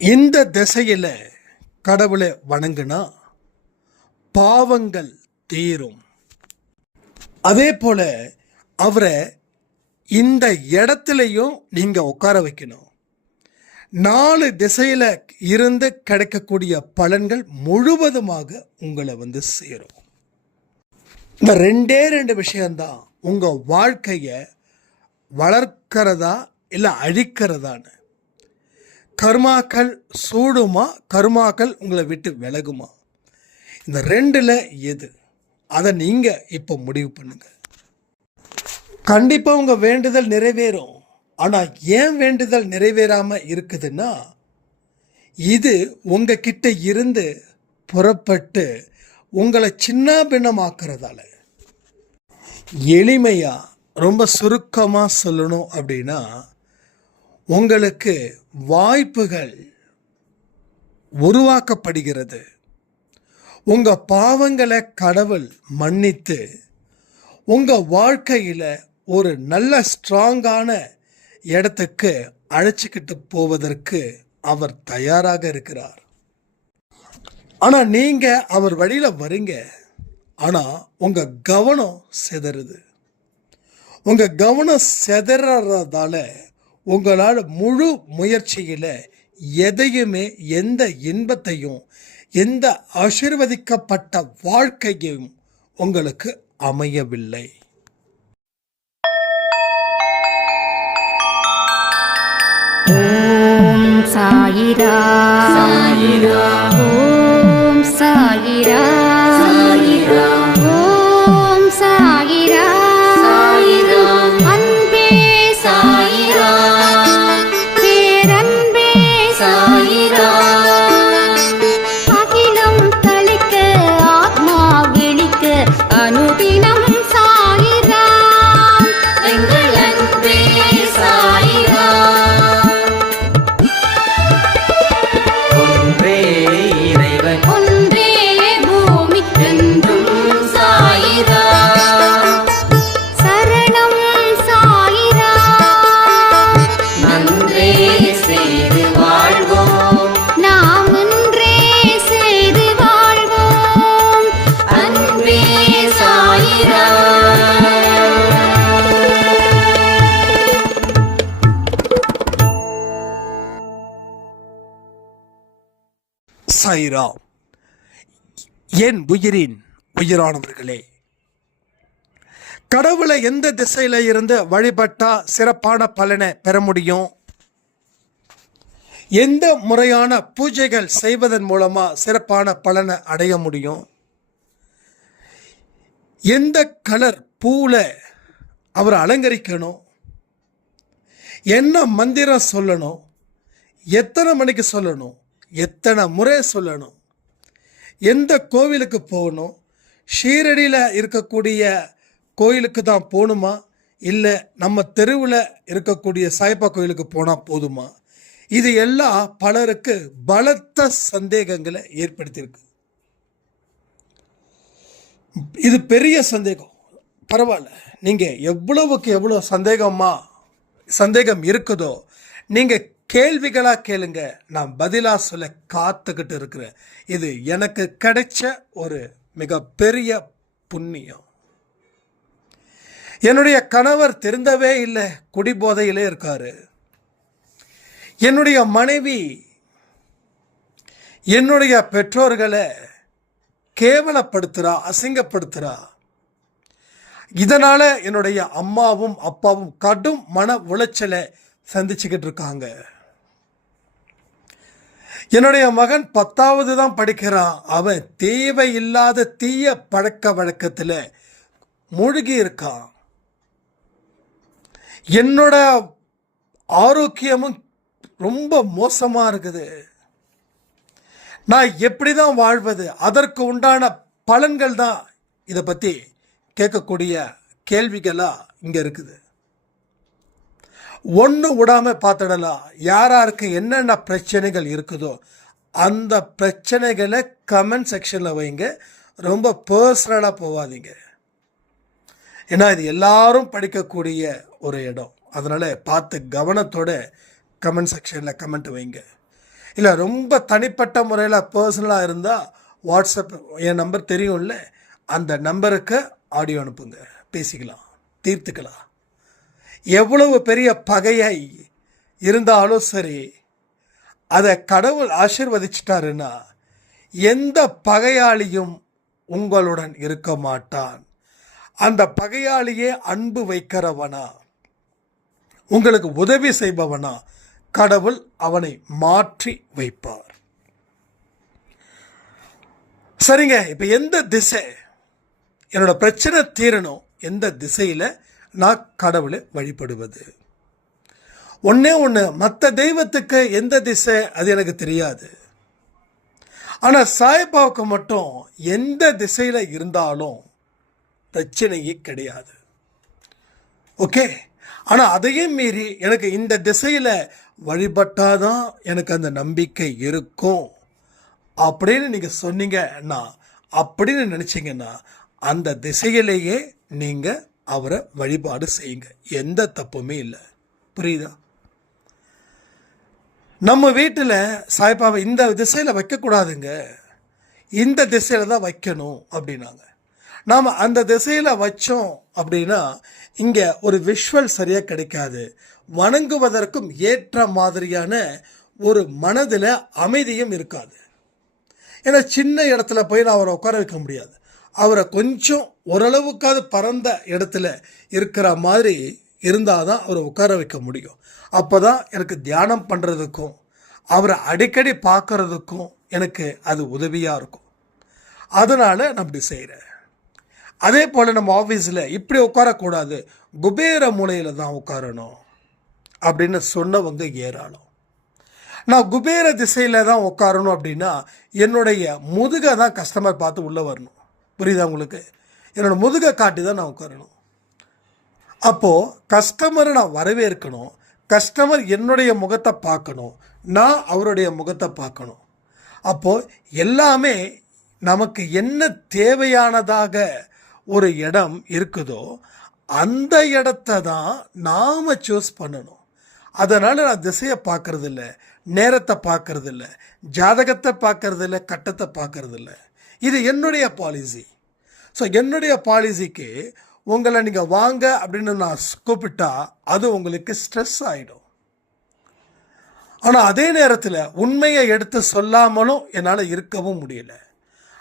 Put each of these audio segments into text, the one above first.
இந்த திசையில் கடவுளை வணங்குனா பாவங்கள் தீரும். அதே போல அவரை இந்த இடத்துலையும் நீங்க உட்கார வைக்கணும். 4 திசையில இருந்து கிடைக்கக்கூடிய பலன்கள் முழுவதுமாக உங்களை சேரும். இந்த 2 விஷயம்தான் உங்க வாழ்க்கையை வளர்க்கிறதா இல்லை அழிக்கிறதான்னு. கர்மாக்கள் சூடுமா, கர்மாக்கள் உங்களை விட்டு விலகுமா? இந்த 2ல் எது? அதை நீங்க இப்போ முடிவு பண்ணுங்க. கண்டிப்பா உங்க வேண்டுதல் நிறைவேறும். ஆனா ஏன் வேண்டுதல் நிறைவேறாம இருக்குதுன்னா, இது உங்ககிட்ட இருந்து புறப்பட்டு உங்களை சின்ன பின்னமாக்குறதால. எளிமையா ரொம்ப சுருக்கமா சொல்லணும் அப்படின்னா, உங்களுக்கு வாய்ப்புகள் உருவாக்கப்படுகிறது. உங்க பாவங்களை கடவுள் மன்னித்து உங்க வாழ்க்கையில ஒரு நல்ல ஸ்ட்ராங்கான இடத்துக்கு அழைச்சிக்கிட்டு போவதற்கு அவர் தயாராக இருக்கிறார். ஆனா நீங்க அவர் வழியில வரீங்க, ஆனா உங்க கவனம் சிதறுது. உங்க கவனம் சிதறதால உங்களால் முழு முயற்சியில எதையுமே, எந்த இன்பத்தையும், எந்த ஆசீர்வதிக்கப்பட்ட வாழ்க்கையும் உங்களுக்கு அமையவில்லை. ஓம் சாயிரா சாயிரா, ஓம் சாயிரா சாயிரா, ஓம் சாயிரா சாயிரா, அன்பே சாயிரா, பேரன்பே சாயிரா, அகிலம் தளிக்க ஆத்மா விழிக்க அனுதினம் சாயிரா, எங்கள் அன்பே சாயிரா. சாயிரா. என் உயிரின் உயிரானவர்களே, கடவுளை எந்த திசையில இருந்து வழிபட்டா சிறப்பான பலனை பெற முடியும்? எந்த முறையான பூஜைகள் செய்வதன் மூலமா சிறப்பான பலனை அடைய முடியும்? எந்த கலர் பூல அவரை அலங்கரிக்கணும்? என்ன மந்திரம் சொல்லணும்? எத்தனை மணிக்கு சொல்லணும்? எத்தனை முறை சொல்லணும்? எந்த கோவிலுக்கு போகணும்? ஷீரடியில் இருக்கக்கூடிய கோயிலுக்கு தான் போகணுமா, இல்லை நம்ம தெருவில் இருக்கக்கூடிய சாய்பா கோயிலுக்கு போனால் போதுமா? இது எல்லாம் பலருக்கு பலத்த சந்தேகங்களை ஏற்படுத்தியிருக்கு. இது பெரிய சந்தேகம். பரவாயில்ல, நீங்கள் எவ்வளவுக்கு எவ்வளோ சந்தேகம் இருக்குதோ நீங்கள் கேள்விகளாக கேளுங்க, நான் பதிலாக சொல்ல காத்துக்கிட்டு இருக்கிறேன். இது எனக்கு கிடைச்ச ஒரு மிகப்பெரிய புண்ணியம். என்னுடைய கணவர் திருந்தவே இல்லை, குடிபோதையிலே இருக்காரு. என்னுடைய மனைவி என்னுடைய பெற்றோர்களை கேவலப்படுத்துறா, அசிங்கப்படுத்துறா. இதனால என்னுடைய அம்மாவும் அப்பாவும் கடும் மன உளைச்சலை சந்திச்சுக்கிட்டு இருக்காங்க. என்னுடைய மகன் 10வது தான் படிக்கிறான். அவன் தேவையில்லாத தீய பழக்க வழக்கத்தில் மூழ்கி இருக்கான். என்னோட ஆரோக்கியமும் ரொம்ப மோசமா இருக்குது. நான் எப்படி தான் வாழ்வது? அதற்கு உண்டான பலன்கள் தான் இதை பற்றி கேட்கக்கூடிய கேள்விகளாக இங்கே இருக்குது. ஒன்று விடாமல் பார்த்துடலாம். யாராருக்கு என்னென்ன பிரச்சனைகள் இருக்குதோ அந்த பிரச்சனைகளை கமெண்ட் செக்ஷனில் வைங்க. ரொம்ப பர்சனலாக போகாதீங்க. ஏன்னா இது எல்லாரும் படிக்கக்கூடிய ஒரு இடம். அதனால் பார்த்து கவனத்தோட கமெண்ட் செக்ஷனில் கமெண்ட் வைங்க. இல்லை ரொம்ப தனிப்பட்ட முறையில் பர்சனலாக இருந்தால் வாட்ஸ்அப் என் நம்பர் தெரியும்ல, அந்த நம்பருக்கு ஆடியோ அனுப்புங்க, பேசிக்கலாம், தீர்த்துக்கலாம். எவ்வளவு பெரிய பகையை இருந்தாலும் சரி, அதை கடவுள் ஆசீர்வதிச்சிட்டாருன்னா எந்த பகையாளியும் உங்களுடன் இருக்க மாட்டான். அந்த பகையாளியே அன்பு வைக்கிறவனா, உங்களுக்கு உதவி செய்பவனா, கடவுள் அவனை மாற்றி வைப்பார். சரிங்க, இப்போ எந்த திசை என்னோட பிரச்சனை தீரணும், எந்த திசையில் நான் கடவுளை வழிபடுவது? ஒன்றே ஒன்று, மற்ற தெய்வத்துக்கு எந்த திசை அது எனக்கு தெரியாது. ஆனால் சாய்பாபாவுக்கு மட்டும் எந்த திசையில் இருந்தாலும் பிரச்சனையே கிடையாது. ஓகே, ஆனால் அதையும் மீறி எனக்கு இந்த திசையில் வழிபட்டாதான் எனக்கு அந்த நம்பிக்கை இருக்கும் அப்படின்னு நீங்கள் சொன்னீங்கன்னா, அப்படின்னு நினச்சிங்கன்னா, அந்த திசையிலேயே நீங்கள் அவரை வழிபாடு செய்யுங்க, எந்த தப்புமே இல்லை. புரியுதா? நம்ம வீட்டில் சாய்பாபா இந்த திசையில் வைக்கக்கூடாதுங்க, இந்த திசையில் தான் வைக்கணும் அப்படின்னாங்க. நாம் அந்த திசையில் வச்சோம் அப்படின்னா இங்கே ஒரு விஷுவல் சரியாக கிடைக்காது, வணங்குவதற்கும் ஏற்ற மாதிரியான ஒரு மனதில் அமைதியும் இருக்காது. ஏன்னா சின்ன இடத்துல போய் நான் அவரை உட்கார வைக்க முடியாது. அவரை கொஞ்சம் ஓரளவுக்காவது பரந்த இடத்துல இருக்கிற மாதிரி இருந்தால் தான் அவரை உட்கார வைக்க முடியும். அப்போ தான் எனக்கு தியானம் பண்ணுறதுக்கும் அவரை அடிக்கடி பார்க்குறதுக்கும் எனக்கு அது உதவியாக இருக்கும். அதனால் நான் அப்படி செய்கிறேன். அதே போல் நம்ம ஆஃபீஸில் இப்படி உட்காரக்கூடாது, குபேர மூலையில் தான் உட்காரணும் அப்படின்னு சொன்னவங்க ஏராளம். நான் குபேர திசையில் தான் உட்காரணும் அப்படின்னா என்னுடைய முதுகை தான் கஸ்டமர் பார்த்து உள்ளே வரணும். புரியுதா உங்களுக்கு? என்னோடய முதுகை காட்டி தான் நான் உட்காரணும். அப்போது கஸ்டமரை நான் வரவேற்கணும், கஸ்டமர் என்னுடைய முகத்தை பார்க்கணும், நான் அவருடைய முகத்தை பார்க்கணும். அப்போது எல்லாமே நமக்கு என்ன தேவையானதாக ஒரு இடம் இருக்குதோ அந்த இடத்த தான் நாம் சூஸ் பண்ணணும். அதனால் நான் திசையை பார்க்கறதில்ல, நேரத்தை பார்க்கறதில்ல, ஜாதகத்தை பார்க்கறதில்ல, கட்டத்தை பார்க்கறதில்ல. இது என்னுடைய பாலிசி. ஸோ என்னுடைய பாலிசிக்கு உங்களை நீங்கள் வாங்க அப்படின்னு நான் கூப்பிட்டா அது உங்களுக்கு ஸ்ட்ரெஸ் ஆகிடும். ஆனால் அதே நேரத்தில் உண்மையை எடுத்து சொல்லாமலும் என்னால் இருக்கவும் முடியல.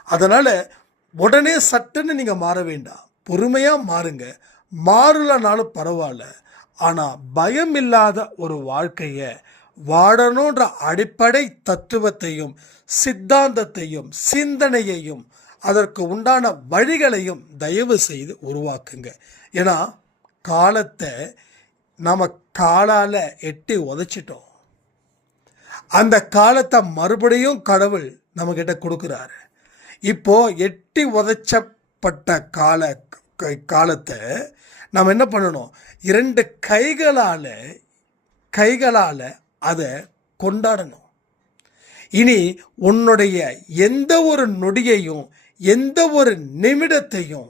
அதனால் உடனே சட்டுன்னு நீங்கள் மாற வேண்டாம், பொறுமையாக மாறுங்க. மாறலனாலும் பரவாயில்ல, ஆனால் பயம் இல்லாத ஒரு வாழ்க்கையை வாழணுன்ற அடிப்படை தத்துவத்தையும் சித்தாந்தத்தையும் சிந்தனையையும் அதற்கு உண்டான வழிகளையும் தயவு செய்து உருவாக்குங்க. ஏன்னா காலத்தை நம்ம காலால் எட்டி உதைச்சிட்டோம். அந்த காலத்தை மறுபடியும் கடவுள் நம்மக்கிட்ட கொடுக்குறாரு. இப்போது எட்டி உதைச்சப்பட்ட காலத்தை நம்ம என்ன பண்ணணும்? 2 கைகளால் அதை கொண்டாடணும். இனி உன்னுடைய எந்த ஒரு நொடியையும், எந்த ஒரு நிமிடத்தையும்,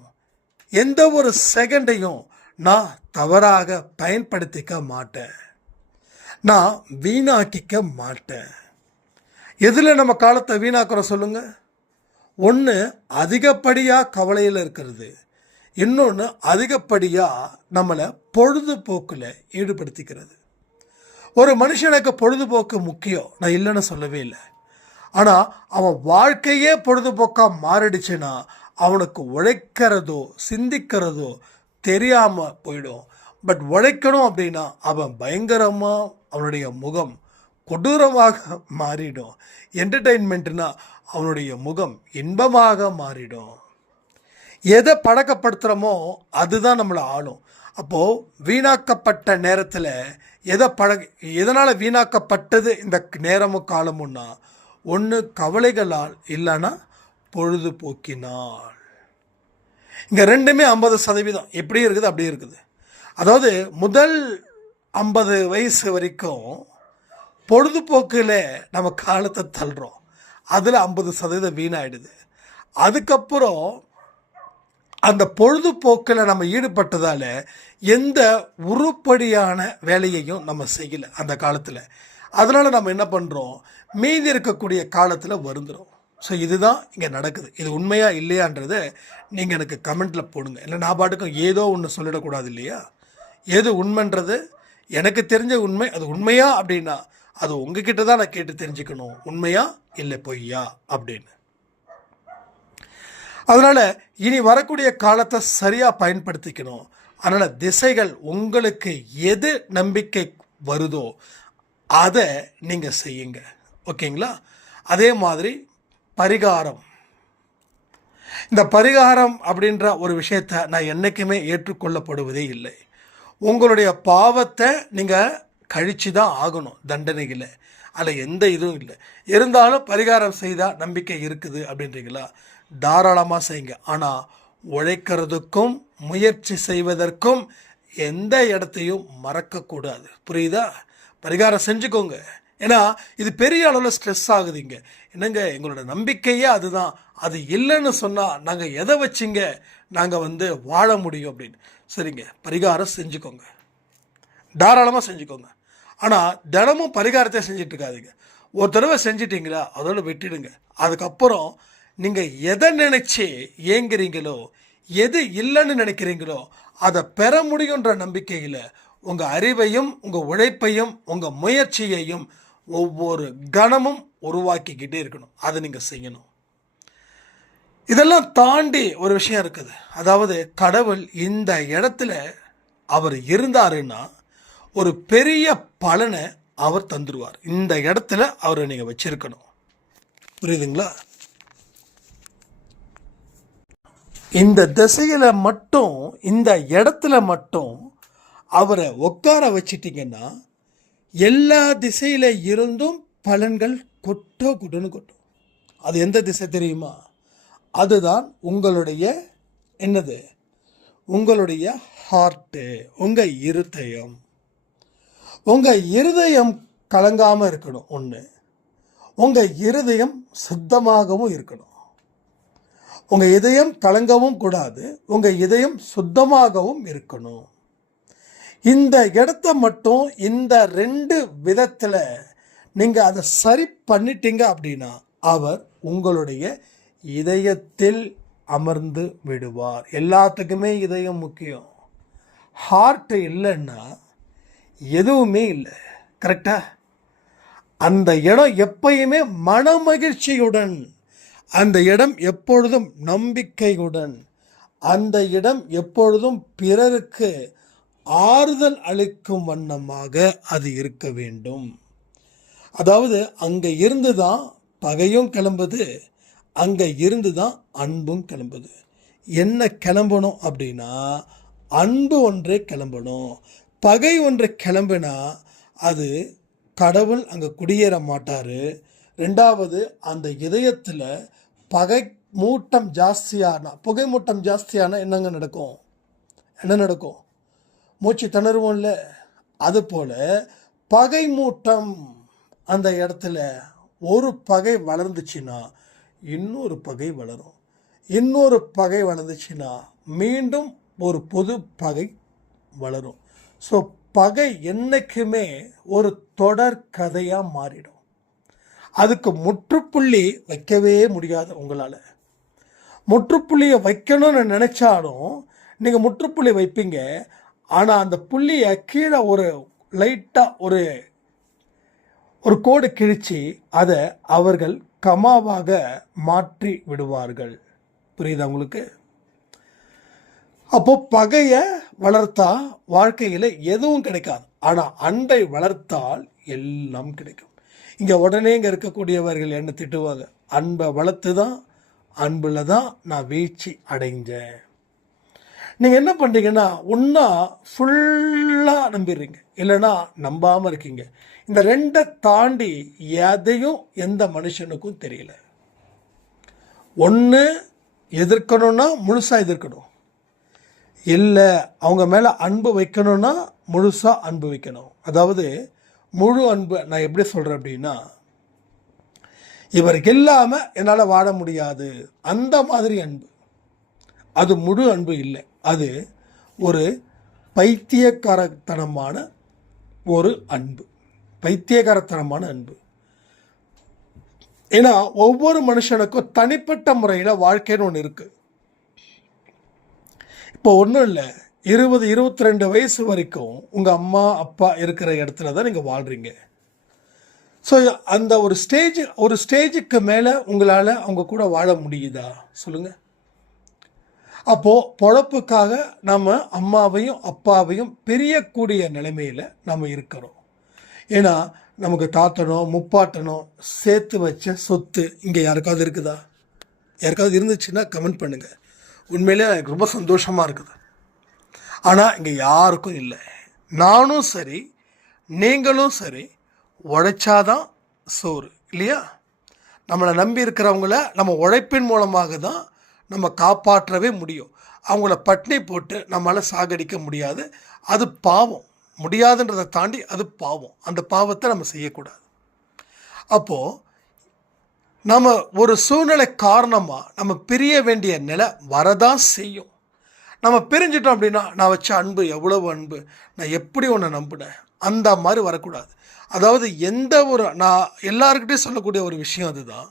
எந்த ஒரு செகண்டையும் நான் தவறாக பயன்படுத்திக்க மாட்டேன், நான் வீணாக்கிக்க மாட்டேன். எதில் நம்ம காலத்தை வீணாக்குறோம் சொல்லுங்கள்? ஒன்று அதிகப்படியாக கவலையில் இருக்கிறது, இன்னொன்று அதிகப்படியாக நம்மளை பொழுதுபோக்கில் ஈடுபடுத்திக்கிறது. ஒரு மனுஷனுக்கு பொழுதுபோக்கு முக்கியம், நான் இல்லைன்னு சொல்லவே இல்லை. ஆனால் அவன் வாழ்க்கையே பொழுதுபோக்காக மாறிடுச்சுன்னா அவனுக்கு உழைக்கிறதோ சிந்திக்கிறதோ தெரியாமல் போயிடும். பட் உழைக்கணும் அப்படின்னா அவன் பயங்கரமாக அவனுடைய முகம் கொடூரமாக மாறிடும். என்டர்டெயின்மெண்ட்னா அவனுடைய முகம் இன்பமாக மாறிடும். எதை பழக்கப்படுத்துகிறோமோ அதுதான் நம்மளை ஆளும். அப்போது வீணாக்கப்பட்ட நேரத்தில் எதனால் வீணாக்கப்பட்டது இந்த நேரமும் காலமுன்னா, ஒன்று கவலைகளால், இல்லைன்னா பொழுதுபோக்கினால். இங்கே ரெண்டுமே 50% எப்படி இருக்குது அப்படியே இருக்குது. அதாவது முதல் 50 வயசு வரைக்கும் பொழுதுபோக்கில் நம்ம காலத்தை தள்ளுறோம், அதில் 50% வீணாயிடுது. அதுக்கப்புறம் அந்த பொழுதுபோக்கில் நம்ம ஈடுபட்டதால் எந்த உருப்படியான வேலையையும் நம்ம செய்யலை அந்த காலத்தில். அதனால் நம்ம என்ன பண்ணுறோம், மீதி இருக்கக்கூடிய காலத்தில் வருந்துடும். ஸோ இதுதான் இங்கே நடக்குது. இது உண்மையா இல்லையான்றதை நீங்கள் எனக்கு கமெண்ட்டில் போடுங்க. இல்லை நான் பாட்டுக்கும் ஏதோ ஒன்று சொல்லிடக்கூடாது இல்லையா. எது உண்மைன்றது எனக்கு தெரிஞ்ச உண்மை, அது உண்மையா அப்படின்னா அது உங்ககிட்ட தான் நான் கேட்டு தெரிஞ்சுக்கணும், உண்மையா இல்லை பொய்யா அப்படின்னு. அதனால் இனி வரக்கூடிய காலத்தை சரியாக பயன்படுத்திக்கணும். அதனால் திசைகள் உங்களுக்கு எது நம்பிக்கை வருதோ அதை நீங்கள் செய்யுங்க. ஓகேங்களா. அதே மாதிரி பரிகாரம், இந்த பரிகாரம் அப்படின்ற ஒரு விஷயத்தை நான் என்றைக்குமே ஏற்றுக்கொள்ளப்படுவதே இல்லை. உங்களுடைய பாவத்தை நீங்கள் கழித்து தான் ஆகணும், தண்டனைகளை. அதில் எந்த இதுவும் இல்லை. இருந்தாலும் பரிகாரம் செய்தால் நம்பிக்கை இருக்குது அப்படின்றீங்களா, தாராளமாக செய்யுங்க. ஆனால் உழைக்கிறதுக்கும் முயற்சி செய்வதற்கும் எந்த இடத்தையும் மறக்கக்கூடாது. புரியுதா. பரிகாரம் செஞ்சுக்கோங்க. ஏன்னா இது பெரிய அளவில் ஸ்ட்ரெஸ் ஆகுதுங்க. என்னங்க எங்களோட நம்பிக்கையே அதுதான், அது இல்லைன்னு சொன்னால் நாங்கள் எதை வச்சுங்க நாங்கள் வாழ முடியும் அப்படின்னு. சரிங்க, பரிகாரம் செஞ்சுக்கோங்க, தாராளமாக செஞ்சுக்கோங்க. ஆனால் தினமும் பரிகாரத்தை செஞ்சுட்டு இருக்காதீங்க. ஒரு தடவை செஞ்சிட்டிங்களா அதோட விட்டுடுங்க. அதுக்கப்புறம் நீங்கள் எதை நினச்சி ஏங்குறீங்களோ, எது இல்லைன்னு நினைக்கிறீங்களோ அதை பெற முடியுன்ற நம்பிக்கையில் உங்கள் அறிவையும் உங்கள் உழைப்பையும் உங்கள் முயற்சியையும் ஒவ்வொரு கணமும் உருவாக்கிக்கிட்டே இருக்கணும். அதை நீங்கள் செய்யணும். இதெல்லாம் தாண்டி ஒரு விஷயம் இருக்குது. அதாவது கடவுள் இந்த இடத்துல அவர் இருந்தாருன்னா ஒரு பெரிய பலனை அவர் தந்துடுவார். இந்த இடத்துல அவரை நீங்கள் வச்சிருக்கணும். புரியுதுங்களா. இந்த திசையில் மட்டும், இந்த இடத்துல மட்டும் அவரை உட்கார வச்சிட்டிங்கன்னா எல்லா திசையில் இருந்தும் பலன்கள் கொட்டுன்னு கொட்டும். அது எந்த திசை தெரியுமா, அதுதான் உங்களுடைய என்னது, உங்களுடைய ஹார்ட்டு, உங்கள் இருதயம். உங்கள் இருதயம் கலங்காமல் இருக்கணும். ஒன்று, உங்கள் இருதயம் சுத்தமாகவும் இருக்கணும். உங்கள் இதயம் கலங்கவும் கூடாது, உங்கள் இதயம் சுத்தமாகவும் இருக்கணும். இந்த இடத்த மட்டும் இந்த 2 விதத்தில் நீங்கள் அதை சரி பண்ணிட்டீங்க அப்படின்னா அவர் உங்களுடைய இதயத்தில் அமர்ந்து விடுவார். எல்லாத்துக்குமே இதயம் முக்கியம். ஹார்ட் இல்லைன்னா எதுவுமே இல்லை. கரெக்டா. அந்த இடம் எப்பயுமே மனமகிழ்ச்சியுடன், அந்த இடம் எப்பொழுதும் நம்பிக்கையுடன், அந்த இடம் எப்பொழுதும் பிறருக்கு ஆறுதல் அளிக்கும் வண்ணமாக அது இருக்க வேண்டும். அதாவது அங்கே இருந்து தான் பகையும் கிளம்புது, அங்கே இருந்து தான் அன்பும் கிளம்புது. என்ன கிளம்பணும் அப்படின்னா அன்பு ஒன்றே கிளம்பணும். பகை ஒன்று கிளம்பினா அது கடவுள் அங்கே குடியேற மாட்டார். 2வது, அந்த இதயத்தில் பகை மூட்டம் ஜாஸ்தியானா, புகை மூட்டம் ஜாஸ்தியானா என்னங்க நடக்கும், என்ன நடக்கும், மூச்சு திணறுவோம்ல. அதுபோல் பகை மூட்டம் அந்த இடத்துல ஒரு பகை வளர்ந்துச்சுன்னா இன்னொரு பகை வளரும், இன்னொரு பகை வளர்ந்துச்சுன்னா மீண்டும் ஒரு பொது பகை வளரும். ஸோ பகை என்றைக்குமே ஒரு தொடர் கதையாக மாறிடும். அதுக்கு முற்றுப்புள்ளி வைக்கவே முடியாது உங்களால். முற்றுப்புள்ளியை வைக்கணும்னு நினச்சாலும் நீங்கள் முற்றுப்புள்ளி வைப்பீங்க. ஆனால் அந்த புள்ளியை கீழே ஒரு லைட்டாக ஒரு கோடு கிழிச்சு அதை அவர்கள் கமாவாக மாற்றி விடுவார்கள். புரியுதா உங்களுக்கு. அப்போ பகையை வளர்த்தா வாழ்க்கையில் எதுவும் கிடைக்காது. ஆனால் அன்பை வளர்த்தால் எல்லாம் கிடைக்கும். இங்கே உடனே இங்கே இருக்கக்கூடியவர்கள் என்ன திட்டுவாங்க, அன்பை வளர்த்து தான், அன்பில் தான் நான் வீழ்ச்சி அடைஞ்சேன். நீங்கள் என்ன பண்ணுறீங்கன்னா ஒன்றா ஃபுல்லாக நம்பிடுறீங்க, இல்லைன்னா நம்பாமல் இருக்கீங்க. இந்த 2 தாண்டி எதையும் எந்த மனுஷனுக்கும் தெரியல. ஒன்று எதிர்க்கணும்னா முழுசாக எதிர்க்கணும், இல்லை அவங்க மேலே அன்பு வைக்கணும்னா முழுசாக அன்பு வைக்கணும். அதாவது முழு அன்பு நான் எப்படி சொல்கிறேன் அப்படின்னா, இவருக்கு இல்லாமல் என்னால் வாழ முடியாது அந்த மாதிரி அன்பு. அது முழு அன்பு இல்லை, அது ஒரு பைத்தியக்காரத்தனமான ஒரு அன்பு. பைத்தியகாரத்தனமான அன்பு. ஏன்னா ஒவ்வொரு மனுஷனுக்கும் தனிப்பட்ட முறையில் வாழ்க்கைன்னு ஒன்று இருக்குது. இப்போ ஒன்றும் இல்லை, 20-22 வயசு வரைக்கும் உங்கள் அம்மா அப்பா இருக்கிற இடத்துல தான் நீங்கள் வாழ்கிறீங்க. ஸோ அந்த ஒரு ஸ்டேஜுக்கு மேலே உங்களால் அவங்க கூட வாழ முடியுதா சொல்லுங்கள்? அப்போது பொழப்புக்காக நம்ம அம்மாவையும் அப்பாவையும் பிரியக்கூடிய நிலைமையில் நம்ம இருக்கிறோம். ஏன்னா நமக்கு தாத்தனோ முப்பாட்டனோ சேர்த்து வச்ச சொத்து இங்கே யாருக்காவது இருக்குதா? யாருக்காவது இருந்துச்சுன்னா கமெண்ட் பண்ணுங்கள். உண்மையிலே எனக்கு ரொம்ப சந்தோஷமாக இருக்குது. ஆனால் இங்கே யாருக்கும் இல்லை. நானும் சரி நீங்களும் சரி உழைச்சாதான் சோறு இல்லையா? நம்மளை நம்பி இருக்கிறவங்கள நம்ம உழைப்பின் மூலமாக தான் நம்ம காப்பாற்றவே முடியும். அவங்கள பட்டினி போட்டு நம்மளால் சாகடிக்க முடியாது. அது பாவம். முடியாதுன்றதை தாண்டி அது பாவம். அந்த பாவத்தை நம்ம செய்யக்கூடாது. அப்போது நம்ம ஒரு சூழ்நிலை காரணமாக நம்ம பிரிய வேண்டிய நிலை வரதான் செய்யும். நம்ம பிரிஞ்சிட்டோம் அப்படின்னா, நான் வச்ச அன்பு எவ்வளவு அன்பு, நான் எப்படி உன்னை நம்பினேன், அந்த மாதிரி வரக்கூடாது. அதாவது நான் எல்லாருக்கிட்டையும் சொல்லக்கூடிய ஒரு விஷயம் அதுதான்.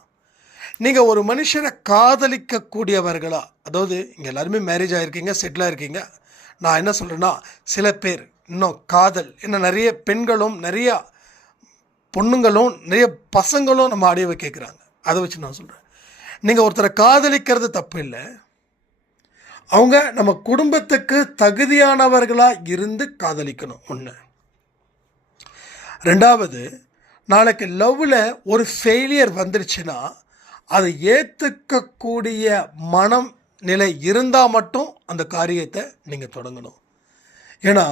நீங்கள் ஒரு மனுஷனை காதலிக்கக்கூடியவர்களா, அதாவது இங்கே எல்லாருமே மேரேஜ் ஆகிருக்கீங்க, செட்டில் ஆகிருக்கீங்க. நான் என்ன சொல்கிறேன்னா, சில பேர் இன்னும் காதல், இன்னும் நிறைய பெண்களும் நிறையா பொண்ணுங்களும் நிறைய பசங்களும் நம்ம ஆடியோவை கேட்குறாங்க. அதை வச்சு நான் சொல்கிறேன், நீங்கள் ஒருத்தரை காதலிக்கிறது தப்பு இல்லை. அவங்க நம்ம குடும்பத்துக்கு தகுதியானவர்களாக இருந்து காதலிக்கணும். ஒன்று. ரெண்டாவது, நாளைக்கு லவ்வில் ஒரு ஃபெயிலியர் வந்துருச்சுன்னா அதை ஏற்றுக்கக்கூடிய மனம் நிலை இருந்தால் மட்டும் அந்த காரியத்தை நீங்கள் தொடங்கணும். ஏன்னா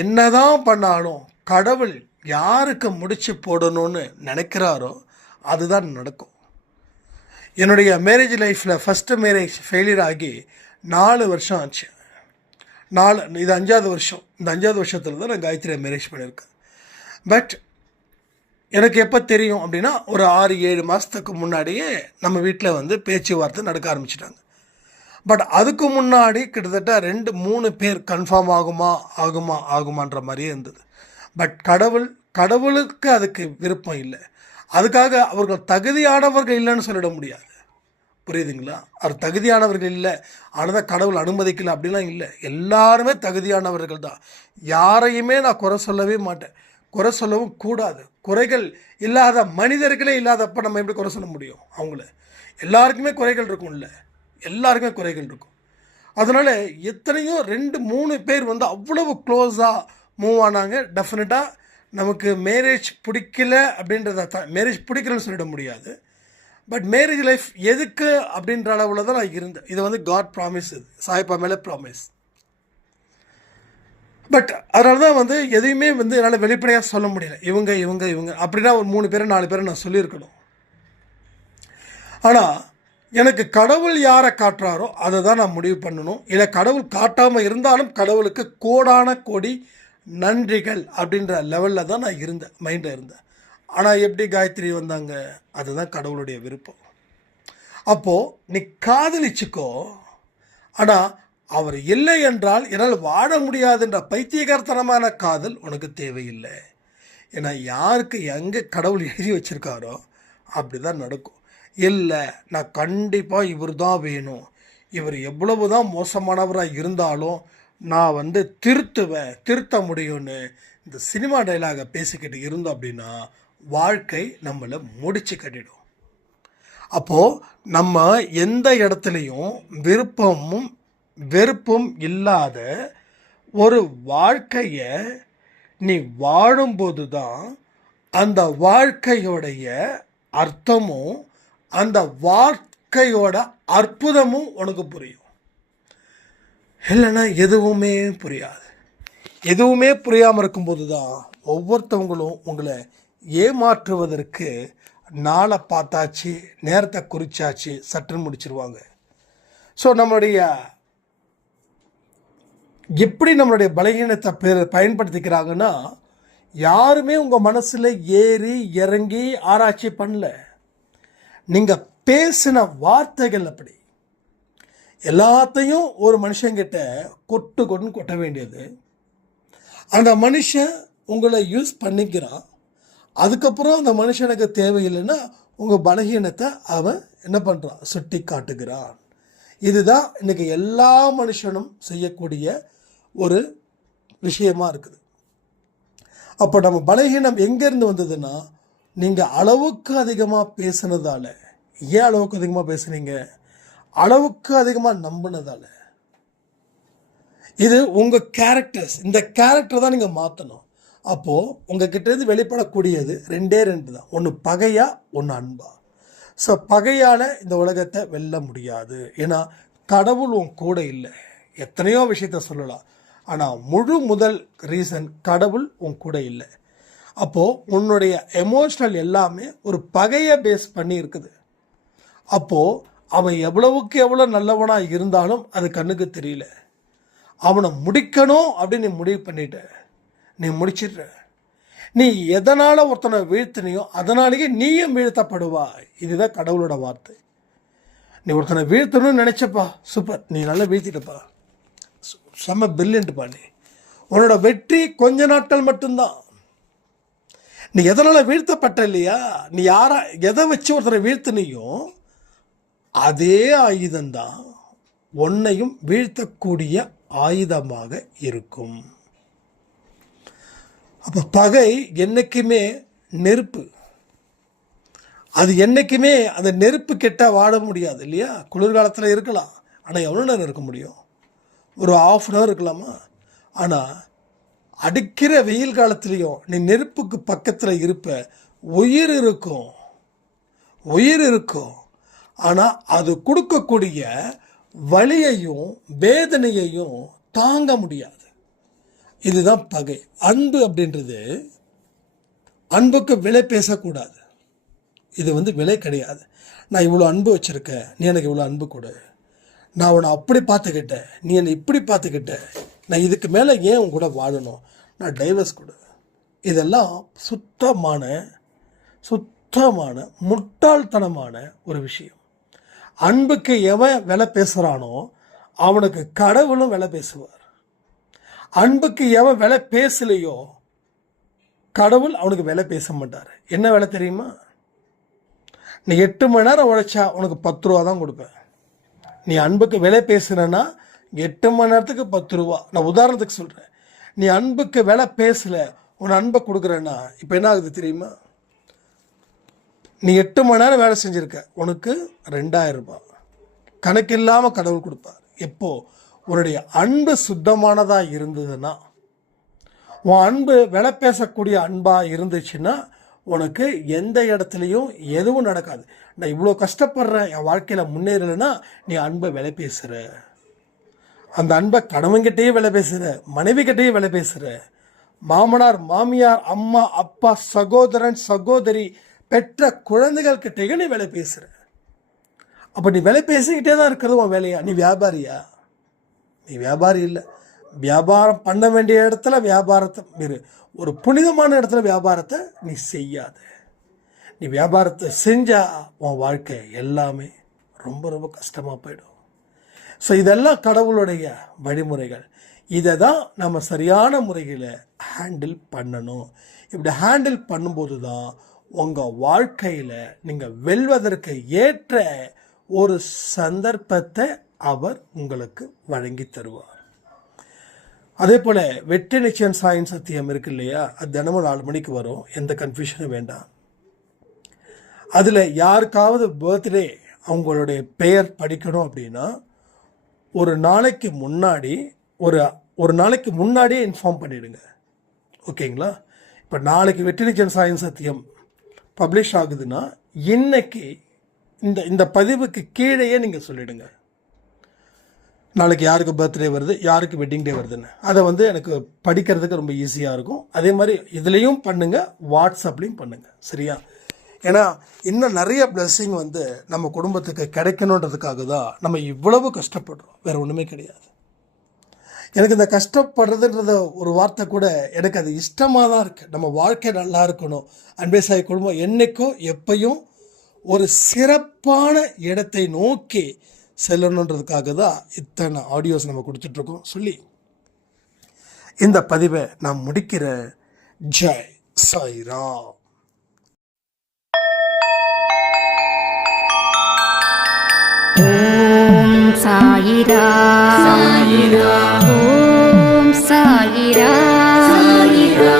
என்னதான் பண்ணாலும் கடவுள் யாருக்கு முடிச்சு போடணும்னு நினைக்கிறாரோ அதுதான் நடக்கும். என்னுடைய மேரேஜ் லைஃப்பில் ஃபஸ்ட்டு மேரேஜ் ஃபெயிலியர் ஆகி 4 வருஷம் ஆச்சு. இது 5வது வருஷம். இந்த 5வது வருஷத்தில் தான் நான் காயத்ரியை மேரேஜ் பண்ணியிருக்கேன். பட் எனக்கு எப்போ தெரியும் அப்படின்னா, ஒரு 6-7 மாதத்துக்கு முன்னாடியே நம்ம வீட்டில் பேச்சுவார்த்தை நடக்க ஆரம்பிச்சிட்டாங்க. பட் அதுக்கு முன்னாடி கிட்டத்தட்ட 2-3 பேர் கன்ஃபார்ம் ஆகுமான்ற மாதிரியே இருந்தது. பட் கடவுளுக்கு அதுக்கு விருப்பம் இல்லை. அதுக்காக அவர்கள் தகுதியானவர்கள் இல்லைன்னு சொல்லிட முடியாது. புரியுதுங்களா? அவர் தகுதியானவர்கள் இல்லை, ஆனால் கடவுள் அனுமதிக்கல அப்படிலாம் இல்லை. எல்லாருமே தகுதியானவர்கள் தான். யாரையுமே நான் குறை சொல்லவே மாட்டேன், குறை சொல்லவும் கூடாது. குறைகள் இல்லாத மனிதர்களே இல்லாதப்ப நம்ம எப்படி குறை சொல்ல முடியும்? அவங்கள எல்லாருக்குமே குறைகள் இருக்கும்ல, எல்லாருக்குமே குறைகள் இருக்கும். அதனால் எத்தனையோ 2-3 பேர் அவ்வளவு க்ளோஸாக மூவ் ஆனாங்க. டெஃபினட்டாக நமக்கு மேரேஜ் பிடிக்கல அப்படின்றத மேரேஜ் பிடிக்கலன்னு சொல்லிட முடியாது. பட் மேரேஜ் லைஃப் எதுக்கு அப்படின்ற அளவில் தான் நான் இருந்தேன். இது காட் ப்ராமிஸ், இது சாய்ப்பா மேலே ப்ராமிஸ். பட் அதனால தான் எதையுமே என்னால் வெளிப்படையாக சொல்ல முடியல. இவங்க அப்படின்னா ஒரு 3 பேரை 4 பேரை நான் சொல்லியிருக்கணும். ஆனால் எனக்கு கடவுள் யாரை காட்டுறாரோ அதை தான் நான் முடிவு பண்ணணும். இல்லை கடவுள் காட்டாமல் இருந்தாலும் கடவுளுக்கு கோடான கோடி நன்றிகள் அப்படின்ற லெவலில் தான் நான் மைண்டில் இருந்தேன். ஆனால் எப்படி காயத்ரி வந்தாங்க? அதுதான் கடவுளுடைய விருப்பம். அப்போது நீ காதலிச்சுக்கோ, ஆனால் அவர் இல்லை என்றால் என்னால் வாழ முடியாதுன்ற பைத்தியகாரத்தனமான காதல் உனக்கு தேவையில்லை. ஏன்னா யாருக்கு எங்கே கடவுள் எழுதி வச்சுருக்காரோ அப்படி தான் நடக்கும். இல்லை, நான் கண்டிப்பாக இவர் தான் வேணும், இவர் எவ்வளவு தான் மோசமானவராக இருந்தாலும் நான் திருத்த முடியும்னு இந்த சினிமா டைலாகை பேசிக்கிட்டு இருந்தோம் அப்படின்னா வாழ்க்கை நம்மளை முடிச்சு கட்டிடும். அப்போது நம்ம எந்த இடத்துலையும் விருப்பமும் வெறுப்பும் இல்லாத ஒரு வாழ்க்கையை நீ வாழும்போது தான் அந்த வாழ்க்கையோடைய அர்த்தமும் அந்த வாழ்க்கையோட அற்புதமும் உனக்கு புரியும். இல்லைன்னா எதுவுமே புரியாது. எதுவுமே புரியாமல் இருக்கும்போது தான் ஒவ்வொருத்தவங்களும் உங்களை ஏமாற்றுவதற்கு நாளை பார்த்தாச்சு, நேரத்தை குறிச்சாச்சு, சட்டுன்னு முடிச்சிருவாங்க. ஸோ எப்படி நம்மளுடைய பலகீனத்தை பயன்படுத்திக்கிறாங்கன்னா, யாருமே உங்கள் மனசில் ஏறி இறங்கி ஆராய்ச்சி பண்ணல. நீங்கள் பேசின வார்த்தைகள் அப்படி எல்லாத்தையும் ஒரு மனுஷங்கிட்ட கொட்டுன்னு கொட்ட வேண்டியது. அந்த மனுஷன் உங்களை யூஸ் பண்ணிக்கிறான். அதுக்கப்புறம் அந்த மனுஷனுக்கு தேவையில்லைன்னா உங்கள் பலகீனத்தை அவன் என்ன பண்ணுறான், சுட்டி காட்டுகிறான். இதுதான் இன்றைக்கி எல்லா மனுஷனும் செய்யக்கூடிய ஒரு விஷயமா இருக்குது. அப்போ நம்ம பலகீனம் எங்கேருந்து வந்ததுன்னா, நீங்கள் அளவுக்கு அதிகமாக பேசுனதால. ஏன் அளவுக்கு அதிகமாக பேசுனீங்க? அளவுக்கு அதிகமாக நம்பினதால. இது உங்கள் கேரக்டர்ஸ். இந்த கேரக்டர் தான் நீங்கள் மாற்றணும். அப்போது உங்கள் கிட்டேருந்து வெளிப்படக்கூடியது ரெண்டே தான். ஒன்று பகையா, ஒன்று அன்பா. ஸோ பகையால் இந்த உலகத்தை வெல்ல முடியாது. ஏன்னா கடவுள் உன் கூட இல்லை. எத்தனையோ விஷயத்த சொல்லலாம், ஆனால் முதல் ரீசன் கடவுள் உன் கூட இல்லை. அப்போது உன்னுடைய எமோஷ்னல் எல்லாமே ஒரு பகையை பேஸ் பண்ணி இருக்குது. அப்போது அவன் எவ்வளவுக்கு எவ்வளோ நல்லவனாக இருந்தாலும் அது கண்ணுக்கு தெரியல. அவனை முடிக்கணும் அப்படின்னு நீ முடிவு பண்ணிட்ட, நீ முடிச்சிடுற. நீ எதனால் ஒருத்தனை வீழ்த்தினியோ அதனாலேயே நீயும் வீழ்த்தப்படுவாய். இதுதான் கடவுளோட வார்த்தை. நீ ஒருத்தனை வீழ்த்தணும்னு நினச்சப்பா, சூப்பர், நீ நல்லா வீழ்த்திட்டப்பா, செம்ம பிரில்லியன்ட்ப்பா. நீ உன்னோட வெற்றி கொஞ்ச நாட்கள் மட்டும்தான். நீ எதனால் வீழ்த்தப்பட்ட இல்லையா, நீ எதை வச்சு ஒருத்தரை வீழ்த்தினியோ அதே ஆயுதம்தான் உன்னையும் வீழ்த்தக்கூடிய ஆயுதமாக இருக்கும். அப்போ பகை என்றைக்குமே நெருப்பு. அது என்றைக்குமே அந்த நெருப்பு கெட்டால் வாட முடியாது இல்லையா. குளிர்காலத்தில் இருக்கலாம், ஆனால் எவ்வளோ நேரம் இருக்க முடியும்? ஒரு 1/2 hour இருக்கலாமா? ஆனால் அடிக்கிற வெயில் காலத்துலேயும் நீ நெருப்புக்கு பக்கத்தில் இருப்ப. உயிர் இருக்கும், உயிர் இருக்கும். ஆனால் அது கொடுக்கக்கூடிய வலியையும் வேதனையையும் தாங்க முடியாது. இதுதான் பகை. அன்பு அப்படின்றது, அன்புக்கு விலை பேசக்கூடாது. இது விலை கிடையாது. நான் இவ்வளோ அன்பு வச்சுருக்கேன், நீ எனக்கு இவ்வளோ அன்பு கொடு. நான் உன்னை அப்படி பார்த்துக்கிட்டேன், நீ என்னை இப்படி பார்த்துக்கிட்ட, நான் இதுக்கு மேலே ஏன் உன் கூட வாழணும், நான் டைவர்ஸ் கொடு. இதெல்லாம் சுத்தமான முட்டாள்தனமான ஒரு விஷயம். அன்புக்கு எவன் விலை பேசுகிறானோ அவனுக்கு கடவுளும் விலை பேசுவார். அன்புக்கு எவன் விலை பேசலையோ கடவுள் அவனுக்கு விலை பேச மாட்டார். என்ன விலை தெரியுமா? நீ 8 மணி நேரம் உழைச்சா உனக்கு 10 ரூபா தான் கொடுப்பேன். நீ அன்புக்கு விலை பேசுனா 8 மணி நேரத்துக்கு 10 ரூபா. நான் உதாரணத்துக்கு சொல்கிறேன். நீ அன்புக்கு விலை பேசலை, உன் அன்பை கொடுக்குறேன்னா இப்போ என்ன ஆகுது தெரியுமா? நீ 8 மணி நேரம் வேலை செஞ்சுருக்க, உனக்கு 2000 ரூபாய் கணக்கு இல்லாமல் கடவுள் கொடுப்பார். எப்போ? உன்னுடைய அன்பு சுத்தமானதாக இருந்ததுன்னா, உன் அன்பு விலை பேசக்கூடிய அன்பாக இருந்துச்சுன்னா உனக்கு எந்த இடத்துலையும் எதுவும் நடக்காது. நான் இவ்வளோ கஷ்டப்படுறேன், என் வாழ்க்கையில் முன்னேறலைன்னா நீ அன்பை விலை பேசுகிற. அந்த அன்பை கணவன்கிட்டயே விலை பேசுகிற, மனைவிக்கிட்டேயே விலை பேசுகிற, மாமனார் மாமியார் அம்மா அப்பா சகோதரன் சகோதரி பெற்ற குழந்தைகள்கிட்டையும் நீ விலை பேசுகிற. அப்போ நீ விலை பேசிக்கிட்டே தான் இருக்கிறது உன் வேலையா? நீ வியாபாரியா? நீ வியாபாரி இல்லை. வியாபாரம் பண்ண வேண்டிய இடத்துல வியாபாரத்தை ஒரு புனிதமான இடத்துல வியாபாரத்தை நீ செய்யாத. நீ வியாபாரத்தை செஞ்சால் உன் வாழ்க்கை எல்லாமே ரொம்ப ரொம்ப கஷ்டமாக போயிடும். ஸோ இதெல்லாம் கடவுளுடைய வழிமுறைகள். இதை தான் நம்ம சரியான முறையில் ஹேண்டில் பண்ணணும். இப்படி ஹேண்டில் பண்ணும்போது தான் உங்கள் வாழ்க்கையில் நீங்கள் வெல்வதற்கு ஏற்ற ஒரு சந்தர்ப்பத்தை அவர் உங்களுக்கு வழங்கி தருவார். அதே போல் வெற்றி நிச்சயம் சாயின் சத்தியம் இருக்கு இல்லையா, அது தினமும் 4 மணிக்கு வரும். எந்த கன்ஃபியூஷனும் வேண்டாம். அதில் யாருக்காவது பர்த்டே அவங்களுடைய பெயர் படிக்கணும் அப்படின்னா ஒரு நாளைக்கு முன்னாடியே இன்ஃபார்ம் பண்ணிவிடுங்க. ஓகேங்களா? இப்போ நாளைக்கு வெற்றி நிச்சயம் சாயின் சத்தியம் பப்ளிஷ் ஆகுதுன்னா இன்னைக்கு இந்த பதிவுக்கு கீழேயே நீங்கள் சொல்லிவிடுங்க, நாளைக்கு யாருக்கு பர்த்டே வருது, யாருக்கு வெட்டிங் டே வருதுன்னு. அதை எனக்கு படிக்கிறதுக்கு ரொம்ப ஈஸியாக இருக்கும். அதே மாதிரி இதுலேயும் பண்ணுங்கள், வாட்ஸ்அப்லேயும் பண்ணுங்கள். சரியா? ஏன்னா இன்னும் நிறைய பிளெஸ்ஸிங் நம்ம குடும்பத்துக்கு கிடைக்கணுன்றதுக்காக தான் நம்ம இவ்வளவு கஷ்டப்படுறோம். வேறு ஒன்றுமே கிடையாது. எனக்கு இந்த கஷ்டப்படுறதுன்றத ஒரு வார்த்தை கூட எனக்கு அது இஷ்டமாக தான் இருக்குது. நம்ம வாழ்க்கை நல்லா இருக்கணும், அன்பே சாய் குடும்பம் என்றைக்கும் எப்பையும் ஒரு சிறப்பான இடத்தை நோக்கி செல்லணுன்றதுக்காக தான் இத்தனை ஆடியோஸ் நம்ம கொடுத்துட்ருக்கோம். சொல்லி இந்த பதிவை நான் முடிக்கிறேன். ஜெய் சாய்ராம். ஓம் சாயிரா சாயிரா ஓம் சாயிரா சாயிரா